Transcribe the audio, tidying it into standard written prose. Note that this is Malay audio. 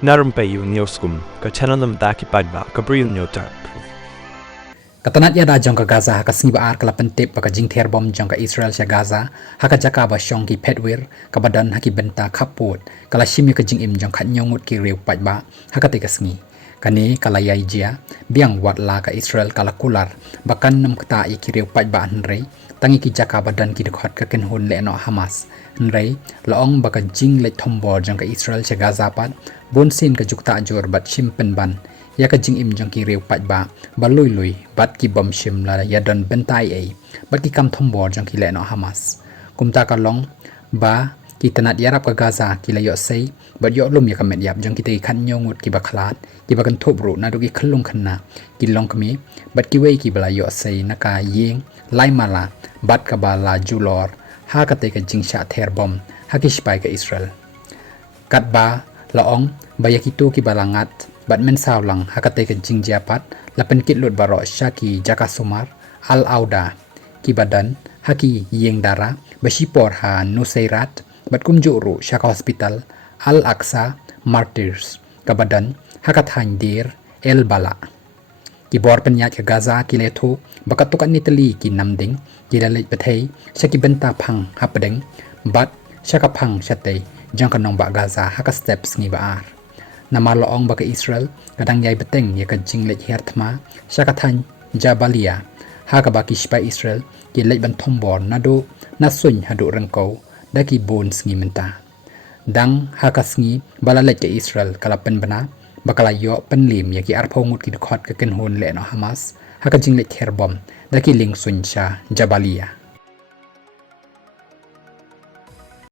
narum payu nioskum ka chananam daki padba ka bril nyotar. Katanat ya da jong ka Gaza ka singi ba ar kala pentip ka jing ther bom jong ka Israel sya Gaza haka jaka ba shong ki petwir ka badan haki benta kaput kala shimi ka jing im jong khat nyongut ki riu pat ba haka te ka singi kani kala yai jia biang wat la ka Israel kala kular bakan nam kta i ki riu pat ba hanrei tangi ki jaka badan ki dekhot ka ken hun le no Hamas hanrei laong ba ka jing le thombor jong ka Israel sya Gaza pat bon sin ka jukta jor bat shim pen ban ya ka jing im jong ki riu pat ba balui lui bat ki bom shim la ya don bentai ai bat ki kam thombor jong ki le no Hamas kumta ka long ba ki tanat yarap ka Gaza ki la yo sei bat yo lum ya ka met yap jong ki te khan nyongut ki ba khlat ki ba kan thop ru na do ki khlung khanna ki long kami bat ki wei ki bala yo sei na ka yeng lai mala bat ka ba la julor ha ka te ka jing sha ther bom ha ki spai ka Israel kat ba laong ba ya ki tu ki balangat bat men saw lang ha ka te ka jing japat la pen kit lut baro shaki jaka sumar al auda ki badan ha ki yeng dara ba shipor ha nusairat bat kum juru shaka hospital al aqsa martyrs ka badan ha ka thain dir el bala ki bor penyat ke Gaza ki lethu bakat tukan Italy ki namding ki lalai pathai shaki benta phang ha padeng bat shaka phang chate jang kanong ba Gaza ha ka steps ni ba ar nama loong ba ka Israel kadang yai beteng ya ka jing le herthma shaka than jabalia ha ka ba ki spa Israel ki le ban thombor nado na suny hadu rangko da ki bon sngi menta dang ha ka sngi bala le ke Israel kala pen bana bakala yo pen lim ya ki arphongut ki khot ka ken hon le no Hamas ha ka jing le kher bom da ki ling suny sha jabalia